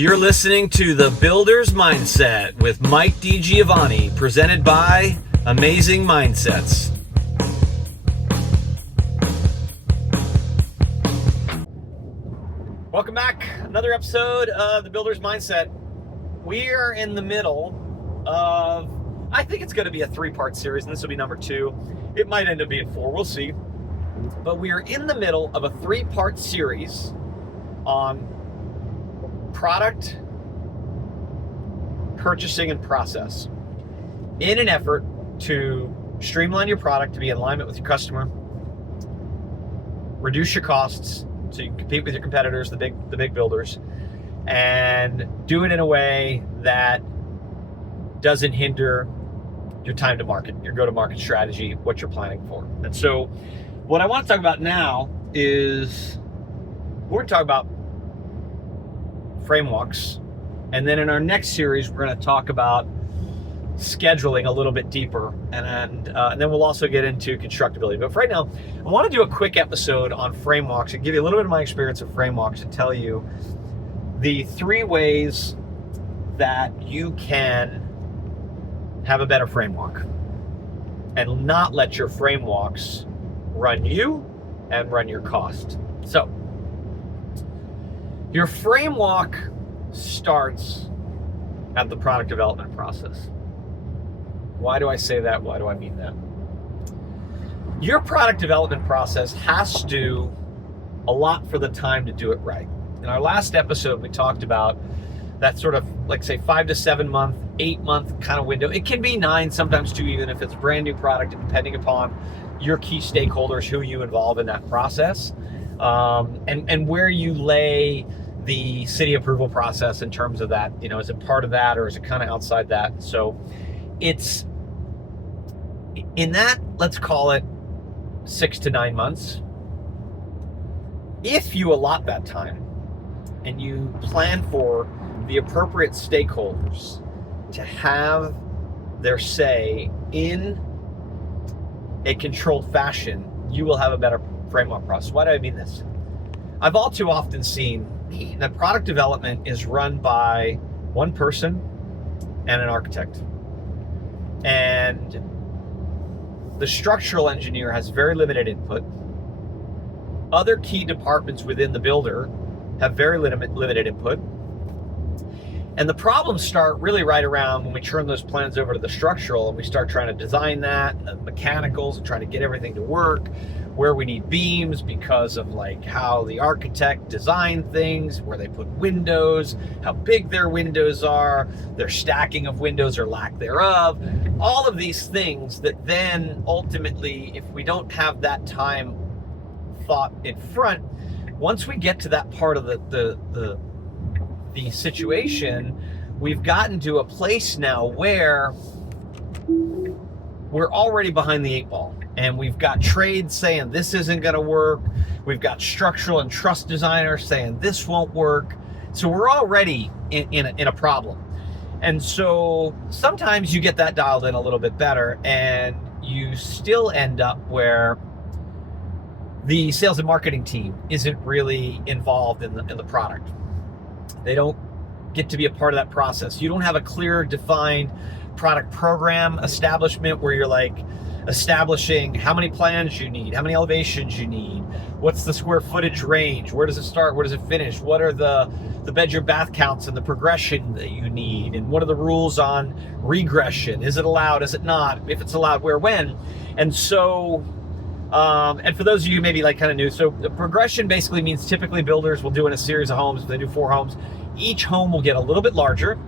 You're listening to The Builder's Mindset with Mike DiGiovanni, presented by Amazing Mindsets. Welcome back. Another episode of The Builder's Mindset. We are in the middle of, I think it's going to be a 3-part series, and this will be number 2. It might end up being 4. We'll see. But we are in the middle of a 3-part series on product purchasing and process in an effort to streamline your product to be in alignment with your customer, reduce your costs so you can compete with your competitors, the big builders, and do it in a way that doesn't hinder your time to market, your go-to-market strategy, what you're planning for. And so what I want to talk about now is we're going to talk about frameworks, and then in our next series we're going to talk about scheduling a little bit deeper, and then we'll also get into constructability. But for right now, I want to do a quick episode on frameworks and give you a little bit of my experience of frameworks and tell you the 3 ways that you can have a better framework and not let your frameworks run you and run your cost. So your framework starts at the product development process. Why do I say that? Why do I mean that? Your product development process has to do a lot for the time to do it right. In our last episode, we talked about that sort of, like, say, 5 to 7 month, 8 month kind of window. It can be 9, sometimes 2, even if it's a brand new product, depending upon your key stakeholders, who you involve in that process, and where you lay the city approval process in terms of that. You know, is it part of that or is it kind of outside that? So it's in that, let's call it 6 to 9 months. If you allot that time and you plan for the appropriate stakeholders to have their say in a controlled fashion, you will have a better framework process. Why do I mean this? I've all too often seen that product development is run by one person and an architect. And the structural engineer has very limited input. Other key departments within the builder have very limited input. And the problems start really right around when we turn those plans over to the structural and we start trying to design that, and the mechanicals, and trying to get everything to work, where we need beams because of like how the architect designed things, where they put windows, how big their windows are, their stacking of windows or lack thereof. All of these things that then ultimately, if we don't have that time thought in front, once we get to that part of the situation, we've gotten to a place now where we're already behind the 8 ball, and we've got trades saying this isn't going to work. We've got structural and truss designers saying this won't work. So we're already in a problem. And so sometimes you get that dialed in a little bit better, and you still end up where the sales and marketing team isn't really involved in the product. They don't get to be a part of that process. You don't have a clear, defined product program establishment where you're like establishing how many plans you need, how many elevations you need, what's the square footage range, where does it start, where does it finish, what are the bedroom bath counts and the progression that you need, and what are the rules on regression, is it allowed, is it not, if it's allowed, where, when. And so and for those of you maybe like kind of new, so the progression basically means typically builders will do in a series of homes. If they do 4 homes, each home will get a little bit larger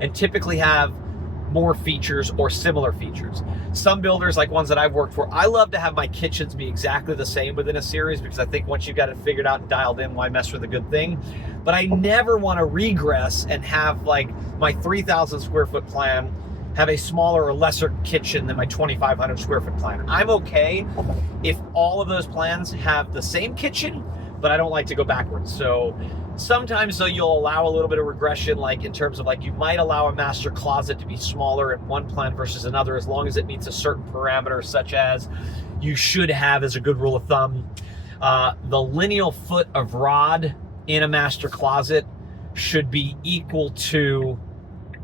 and typically have more features or similar features. Some builders, like ones that I've worked for, I love to have my kitchens be exactly the same within a series, because I think once you've got it figured out and dialed in, why mess with a good thing? But I never want to regress and have like my 3,000 square foot plan have a smaller or lesser kitchen than my 2,500 square foot plan. I'm okay if all of those plans have the same kitchen, but I don't like to go backwards. So sometimes though, you'll allow a little bit of regression, like in terms of like you might allow a master closet to be smaller in one plan versus another, as long as it meets a certain parameter, such as you should have, as a good rule of thumb, the lineal foot of rod in a master closet should be equal to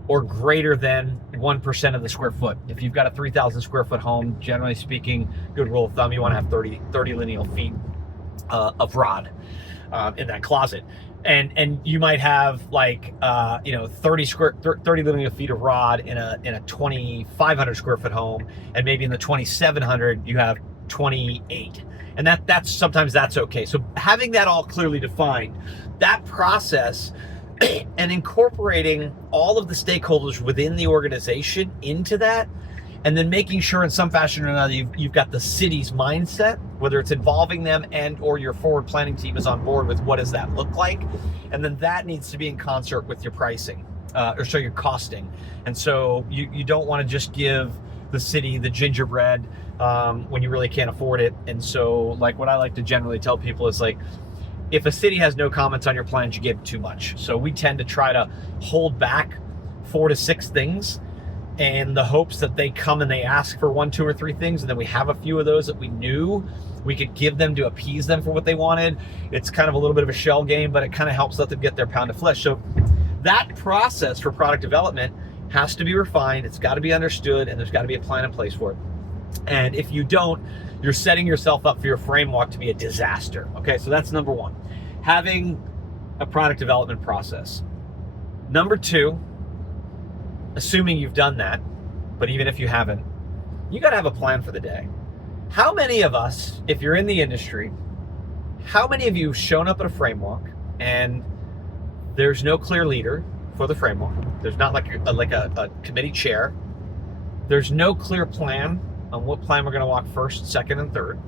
or greater than 1% of the square foot. If you've got a 3,000 square foot home, generally speaking, good rule of thumb, you want to have 30 lineal feet of rod in that closet. And you might have like 30 lineal feet of rod in a 2,500 square foot home, and maybe in the 2,700 you have 28. And that's sometimes that's okay. So having that all clearly defined, that process and incorporating all of the stakeholders within the organization into that, and then making sure in some fashion or another you've got the city's mindset, whether it's involving them and or your forward planning team is on board with what does that look like. And then that needs to be in concert with your pricing or your costing. And so you don't want to just give the city the gingerbread when you really can't afford it. And so like what I like to generally tell people is like, if a city has no comments on your plans, you give them too much. So we tend to try to hold back 4 to 6 things in the hopes that they come and they ask for 1, 2, or 3 things, and then we have a few of those that we knew we could give them to appease them for what they wanted. It's kind of a little bit of a shell game, but it kind of helps let them get their pound of flesh. So that process for product development has to be refined, it's got to be understood, and there's got to be a plan in place for it. And if you don't, you're setting yourself up for your framework to be a disaster. Okay, so that's number 1, having a product development process. Number 2, assuming you've done that, but even if you haven't, you got to have a plan for the day. How many of us, if you're in the industry, how many of you have shown up at a framework and there's no clear leader for the framework? There's not like a committee chair. There's no clear plan on what plan we're going to walk first, second, and third.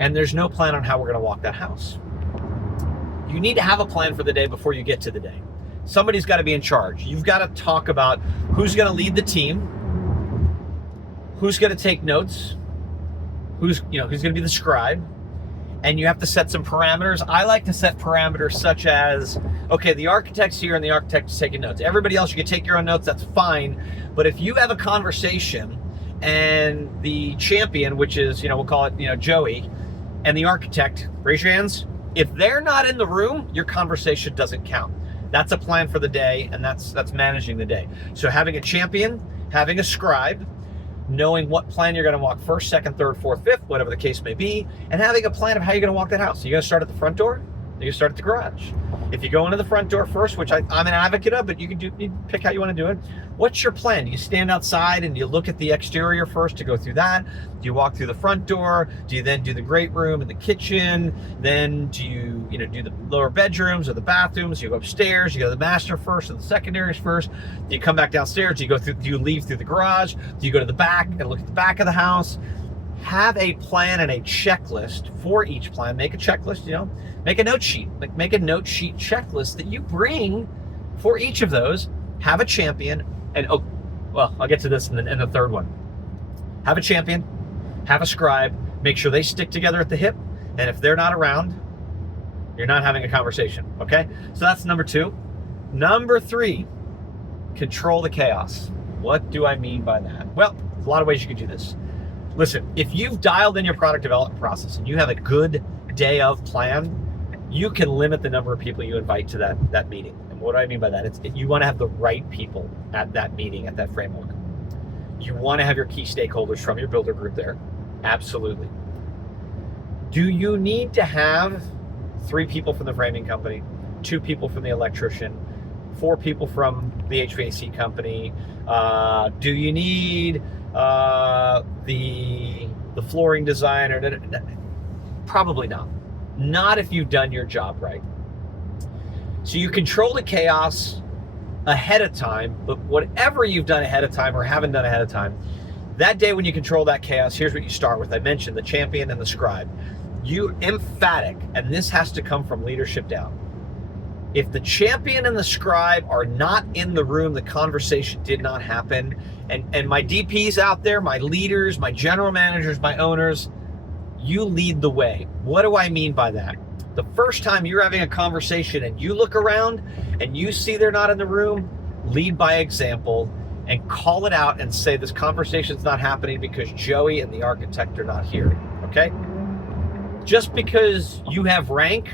And there's no plan on how we're going to walk that house. You need to have a plan for the day before you get to the day. Somebody's got to be in charge. You've got to talk about who's going to lead the team, who's going to take notes, who's going to be the scribe, and you have to set some parameters. I like to set parameters such as, okay, the architect's here and the architect's taking notes. Everybody else, you can take your own notes, that's fine. But if you have a conversation and the champion, which is, we'll call it, Joey, and the architect, raise your hands. If they're not in the room, your conversation doesn't count. That's a plan for the day, and that's managing the day. So having a champion, having a scribe, knowing what plan you're going to walk first, second, third, fourth, fifth, whatever the case may be, and having a plan of how you're going to walk that house. So you're going to start at the front door, you're going to start at the garage. If you go into the front door first, which I'm an advocate of, but you pick how you want to do it. What's your plan? Do you stand outside and you look at the exterior first to go through that? Do you walk through the front door? Do you then do the great room and the kitchen? Then do you do the lower bedrooms or the bathrooms? You go upstairs, you go to the master first or the secondaries first. Do you come back downstairs? Do you leave through the garage? Do you go to the back and look at the back of the house? Have a plan and a checklist for each plan. Make a checklist, make a note sheet. Make a note sheet checklist that you bring for each of those. Have a champion, and I'll get to this in the third one. Have a champion, have a scribe, make sure they stick together at the hip, and if they're not around, you're not having a conversation, okay? So that's number 2. Number 3, control the chaos. What do I mean by that? Well, there's a lot of ways you can do this. Listen, if you've dialed in your product development process and you have a good day of plan, you can limit the number of people you invite to that meeting. And what do I mean by that? You want to have the right people at that meeting, at that framework. You want to have your key stakeholders from your builder group there. Absolutely. Do you need to have 3 people from the framing company, 2 people from the electrician, 4 people from the HVAC company? Do you need the flooring designer? Probably not. Not if you've done your job right. So you control the chaos ahead of time, but whatever you've done ahead of time or haven't done ahead of time, that day when you control that chaos, here's what you start with. I mentioned the champion and the scribe. You emphatic, and this has to come from leadership down. If the champion and the scribe are not in the room, the conversation did not happen. And my DPs out there, my leaders, my general managers, my owners, you lead the way. What do I mean by that? The first time you're having a conversation and you look around and you see they're not in the room, lead by example and call it out and say this conversation's not happening because Joey and the architect are not here, okay? Just because you have rank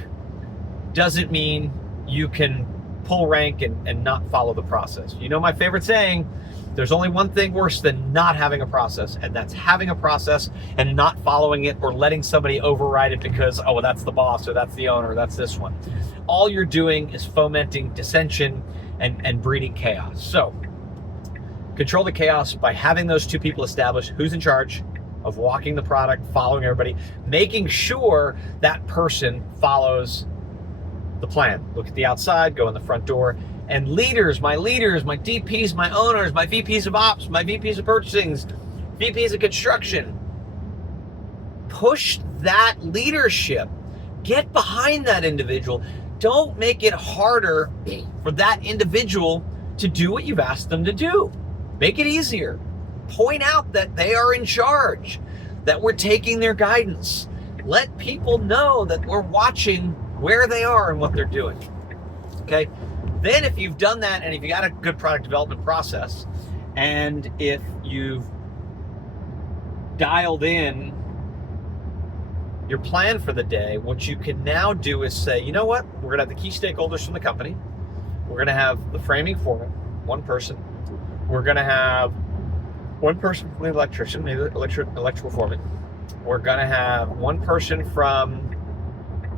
doesn't mean you can pull rank and not follow the process. You know my favorite saying, there's only one thing worse than not having a process, and that's having a process and not following it or letting somebody override it because, oh, well, that's the boss or that's the owner, or that's this one. All you're doing is fomenting dissension and breeding chaos. So control the chaos by having those two people establish who's in charge of walking the product, following everybody, making sure that person follows the plan. Look at the outside, go in the front door. And leaders, my DPs, my owners, my VPs of ops, my VPs of purchasing, VPs of construction, push that leadership. Get behind that individual. Don't make it harder for that individual to do what you've asked them to do. Make it easier. Point out that they are in charge, that we're taking their guidance. Let people know that we're watching where they are and what they're doing. Okay? Then if you've done that, and if you got a good product development process, and if you've dialed in your plan for the day, what you can now do is say, you know what? We're gonna have the key stakeholders from the company. We're gonna have the framing foreman, one person. We're gonna have one person from the electrician, maybe the electrical foreman. We're gonna have one person from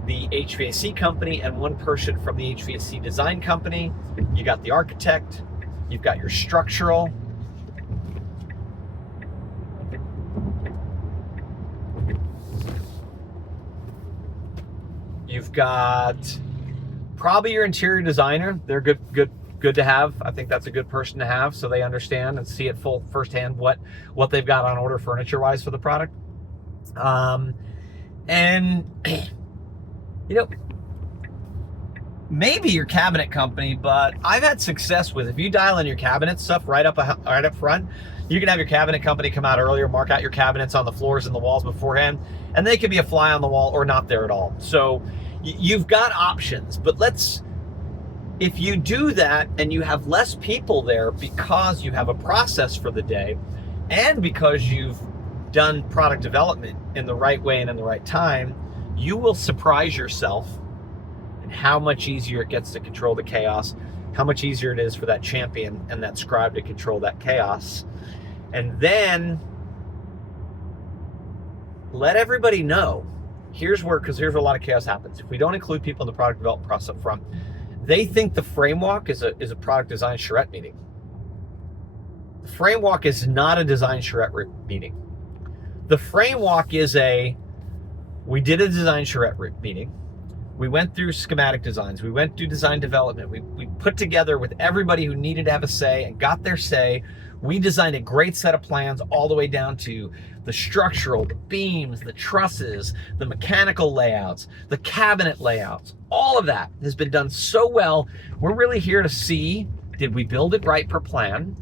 the HVAC company and one person from the HVAC design company. You got the architect, you've got your structural. You've got probably your interior designer. They're good to have. I think that's a good person to have so they understand and see it firsthand what they've got on order furniture-wise for the product. And you know, maybe your cabinet company, but I've had success with, if you dial in your cabinet stuff right up front, you can have your cabinet company come out earlier, mark out your cabinets on the floors and the walls beforehand, and they could be a fly on the wall or not there at all. So you've got options, but if you do that and you have less people there because you have a process for the day and because you've done product development in the right way and in the right time, you will surprise yourself in how much easier it gets to control the chaos, how much easier it is for that champion and that scribe to control that chaos. And then let everybody know, here's where a lot of chaos happens. If we don't include people in the product development process up front, they think the frame walk is a product design charrette meeting. The frame walk is not a design charrette meeting. The frame walk is we did a design charrette meeting. We went through schematic designs. We went through design development. We put together with everybody who needed to have a say and got their say. We designed a great set of plans all the way down to the structural, the beams, the trusses, the mechanical layouts, the cabinet layouts. All of that has been done so well. We're really here to see, did we build it right per plan?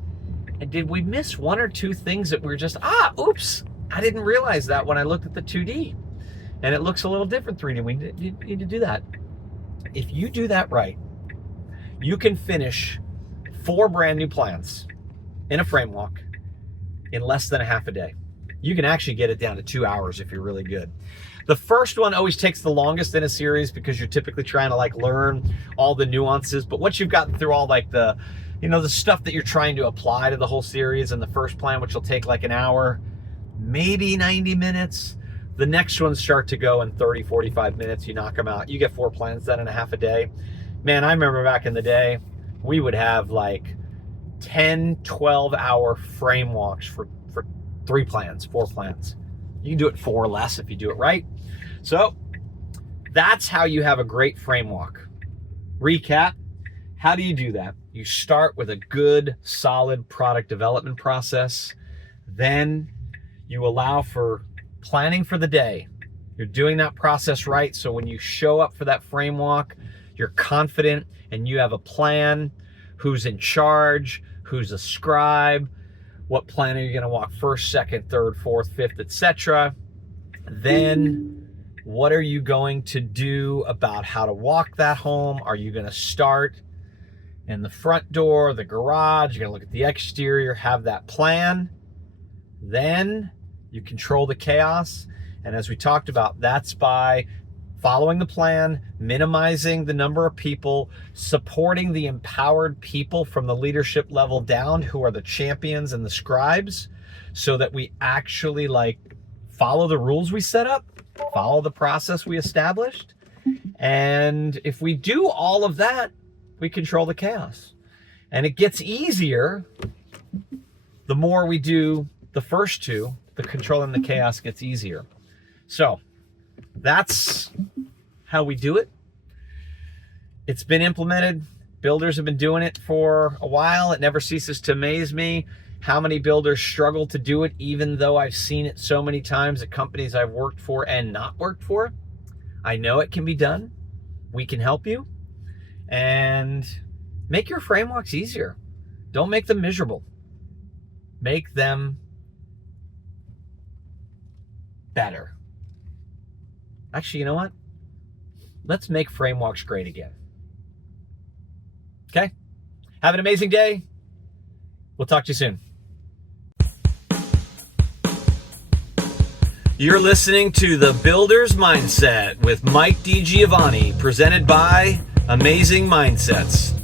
And did we miss one or two things that we're just, oops, I didn't realize that when I looked at the 2D. And it looks a little different 3D. We need to do that. If you do that right, you can finish 4 brand new plans in a frame walk in less than a half a day. You can actually get it down to 2 hours if you're really good. The first one always takes the longest in a series because you're typically trying to learn all the nuances. But once you've gotten through all the stuff that you're trying to apply to the whole series in the first plan, which will take an hour, maybe 90 minutes, the next ones start to go in 30, 45 minutes. You knock them out. You get 4 plans done in a half a day. Man, I remember back in the day, we would have 10, 12-hour frame walks for 3 plans, 4 plans. You can do it 4 or less if you do it right. So that's how you have a great frame walk. Recap, how do you do that? You start with a good, solid product development process. Then you allow for planning for the day. You're doing that process right, so when you show up for that frame walk, you're confident and you have a plan, who's in charge, who's a scribe, what plan are you going to walk first, second, third, fourth, fifth, etc. Then what are you going to do about how to walk that home? Are you going to start in the front door, the garage? You're going to look at the exterior, have that plan. Then you control the chaos. And as we talked about, that's by following the plan, minimizing the number of people, supporting the empowered people from the leadership level down who are the champions and the scribes, so that we actually follow the rules we set up, follow the process we established. And if we do all of that, we control the chaos. And it gets easier the more we do the first two. The controlling the chaos gets easier. So that's how we do it. It's been implemented. Builders have been doing it for a while. It never ceases to amaze me how many builders struggle to do it, even though I've seen it so many times at companies I've worked for and not worked for. I know it can be done. We can help you. And make your frameworks easier. Don't make them miserable. Make them better. Actually, you know what? Let's make frameworks great again. Okay? Have an amazing day. We'll talk to you soon. You're listening to The Builder's Mindset with Mike DiGiovanni, presented by Amazing Mindsets.